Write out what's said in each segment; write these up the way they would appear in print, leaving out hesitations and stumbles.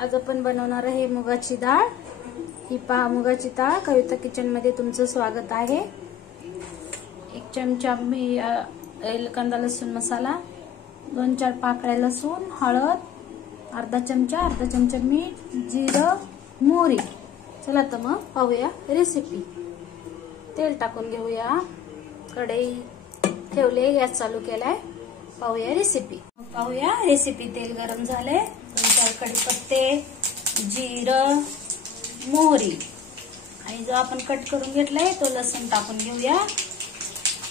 आज आपण बनवणार आहे मुगाची डाळ। ही पहा मुगाची डाळ। कविता किचन मध्ये तुमचं स्वागत आहे। 1 चमचा मी कांदा लसूण मसाला, 2-4 पाकळ्या लसूण, हळद अर्धा चमचा मीठ, जिरं, मोहरी। चला तर मग पाहूया रेसिपी। तेल टाकून घेऊया। कढई ठेवले, गॅस चालू केलाय। पाहूया रेसिपी। तेल गरम झाले। 2-4 कढीपत्ते, जिरं, मोहरी आणि जो आपण कट करून घेतलाय तो लसूण टाकून घेऊया।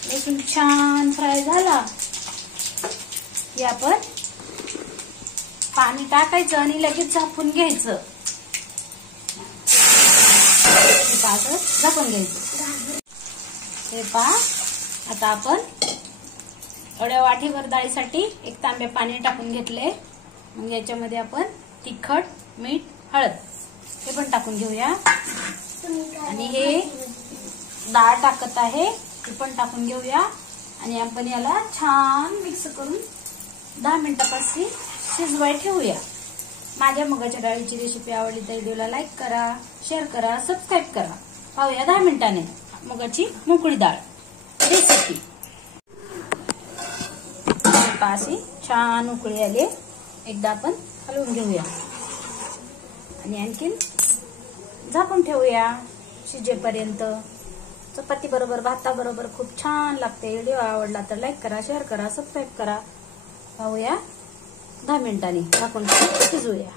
लसूण छान फ्राय झाला की आपण पाणी टाकायचं आणि लगेच झाकून घ्यायचं। झाकून घ्यायचं। हे पहा, आता आपण एवढ्या वाटीभर डाळीसाठी 1 तांबे पाणी टाकून घेतले। मग याच्यामध्ये आपण तिखट, मीठ, हळद हे पण टाकून घेऊया आणि हे डाळ टाकत आहे हे पण टाकून घेऊया आणि आपण याला छान मिक्स करून 10 मिनिटांपासून शिजवाय ठेवूया। माझ्या मुगाच्या डाळीची रेसिपी आवडली तर व्हिडिओला लाईक करा, शेअर करा, सबस्क्राइब करा। पाहूया 10 मिनिटांनी मुगाची मोकळी डाळ रेसिपी। पासी छान उकळी आले, एकदा आपण हलवून घेऊया आणि आणखीन झाकून ठेवूया शिजेपर्यंत। चपाती बरोबर, भाता बरोबर खूप छान लागते। व्हिडिओ आवडला तर लाईक करा, शेअर करा, सबस्क्राइब करा। पाहूया 10 मिनिटांनी झाकून शिजवूया।